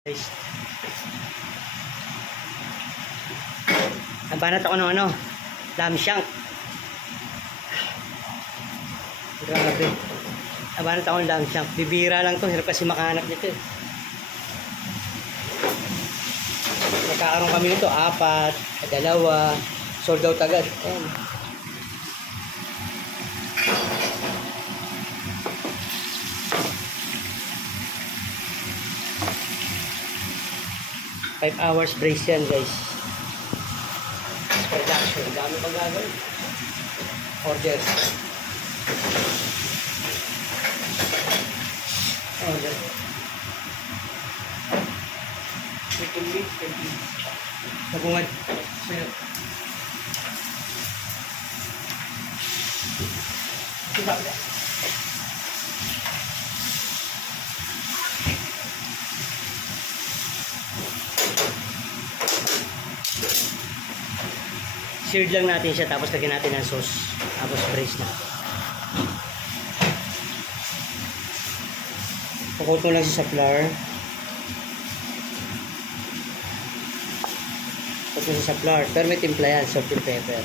Guys, nabanat ako ng lamb shank. Grabe. Nabanat ako ng lamb shank. Bibira lang to, hirap kasi makahanap nito. Nagkakaroon kami nito, 4, 2, sold out agad. Ayan. Five hours brace yan, guys. Production. Dami pang gagawin. Order. Order. Chicken meat, sabungan. Diba? Seared lang natin siya, tapos lagyan natin ng sauce, tapos brace na. Pakot mo lang siya sa flour. Pakot mo siya sa flour, pero may timpla yan, salt and pepper.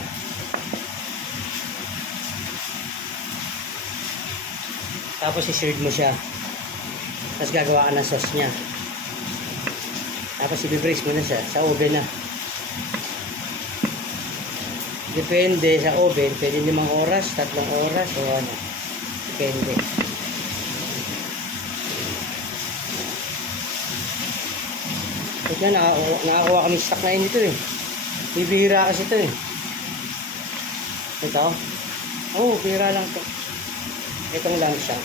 Tapos i-seared mo siya, tapos gagawa ka ng sauce niya. Tapos i-brace mo na siya sa oven na. Depende sa oven, pwede 5 oras, 3 oras, o ano. Depende. Ito na, nakakuha kami stock na yun dito eh. Bibihira kasi ito eh. Ito. Oh, bihira lang ito. Itong lang siya.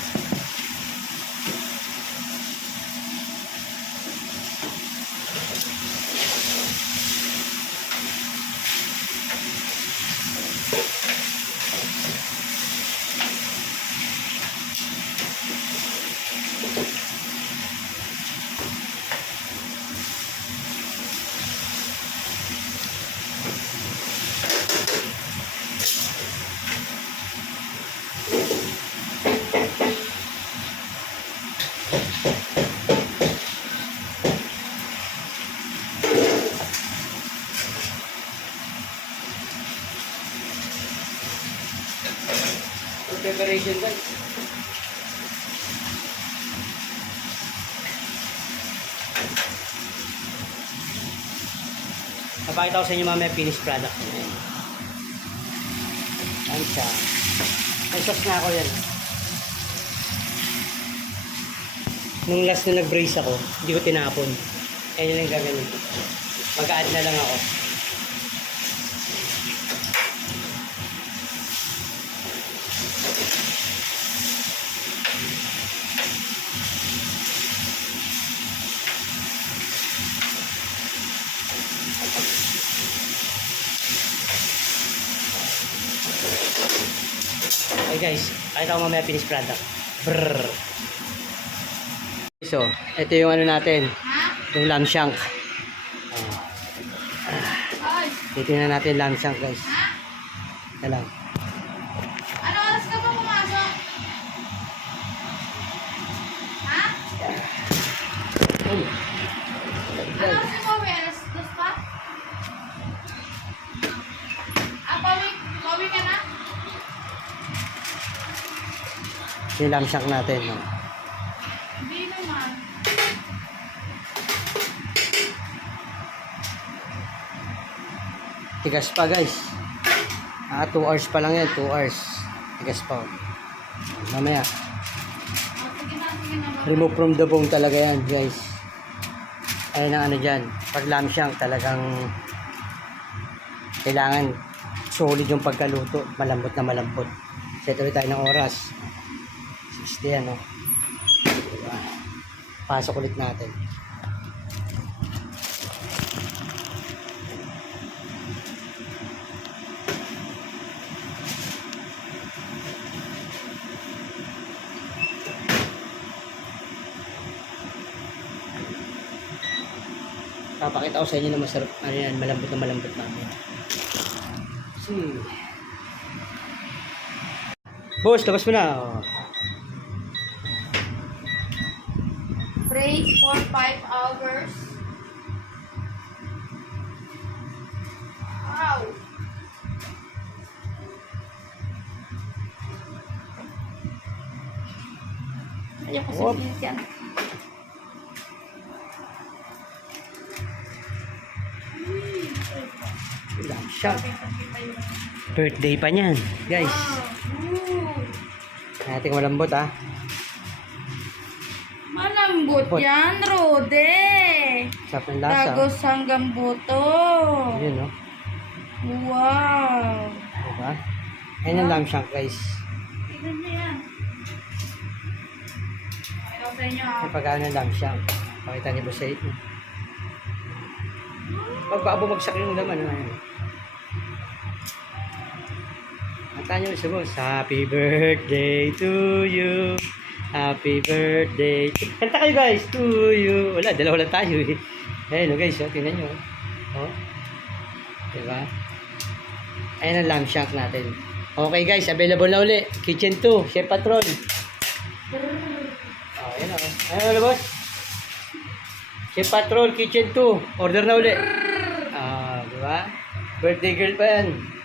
Preparation guys. Napakita ko sa inyo mamaya finished product. Ayan siya. May sauce na ako yan. Nung last na nag-brace ako, hindi ko tinapon. Ayan yung gagawin. Mag-add na lang ako. Okay guys, kahit ako mamaya finished product. Brrr. So, ito yung natin. Yung lamb shank. Titingnan natin lamb shank guys. Ito lang. Ano oras ka pa pumasok? Ha? Ano oras ka pa? Alas 2 pa? Pawi ka na? Yung lamb shank natin. No? Hindi naman. Tigas pa guys. 2 hours pa lang yan. 2 hours. Tigas pa. Mamaya. Sige na. Remove from the bone talaga yan guys. Ayun ang dyan. Pag lamb shank talagang kailangan solid yung pagkaluto. Malambot na malambot. Set ulit tayo ng oras. 60 yan, no? Diba? Pasok ulit natin. Papakita ko sa inyo na masarap, malambot na malambot namin. Boss, labas mo na. Oh. Brace for 5 hours. Wow! Ayoko Whoop. sa yan. Lamb shank. Birthday pa niyan, guys. Ating malambot ha. Malambot Lambot. yan, Rode. Sarap ng lasa. Tagos hanggang buto. Yun, no? Wow. Diba? Ayan yung lamb shank, guys. Tignan niyo yan. Ito sa inyo. Ang pagkaan ng lamb shank. Pakita ni Boss Aid. Pag baka bumagsak yung laman, ano? Kanta nyo sa boss. Happy birthday to you. Happy birthday. Kanta kayo guys. To you. Wala, dalawa lang tayo eh. Ayun guys, oh, tingnan nyo. Oh. Diba? Ayan ang lamb shank natin. Okay guys, available na uli. Kitchen 2, Chef Patron. Oh, ayan o. Ayan o, boss. Chef Patron, Kitchen 2. Order na uli. Ah, diba? Birthday girl pa yan.